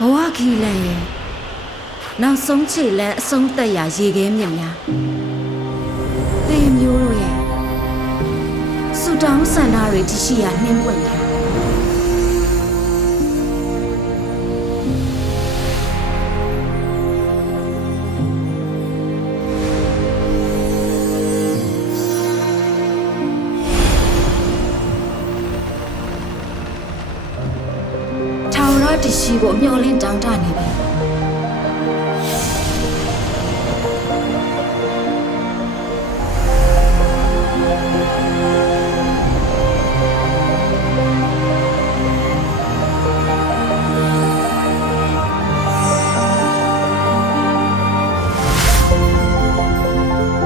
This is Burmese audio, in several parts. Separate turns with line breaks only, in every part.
ဘဝခီလန်ရဲ့နောက်ဆုံးခြေလန်းအဆုံးသက်ရာရေခဲမြစ်များတေမျိုးတို့ရဲ့ဆူတောင်းဆန္ဒတွေတရှိရာနှင်းပွင့်များ တရှိကိုမျှော်လင့်တောင်းတနေပြီ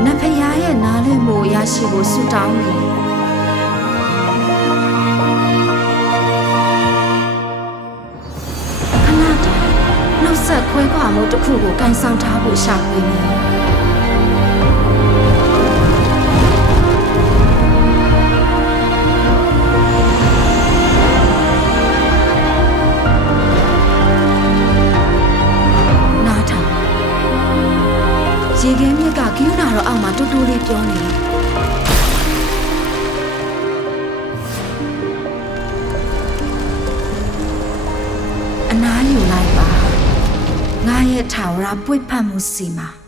နတ်ဖျားရဲ့နားလည်မှုရရှိဖို့ဆုတောင်းနေတယ် ခွဲခွာမှုတစ်ခုကိုကန်ဆောင်ထားဖို့ရှာဖွေနေတယ်နားထောင်ရေခဲမြစ်ကကယူနာတော့အောက်မှာတူတူလေးပြောနေတယ် ထာဝရပွေ့ဖတ်မှုစီမှာ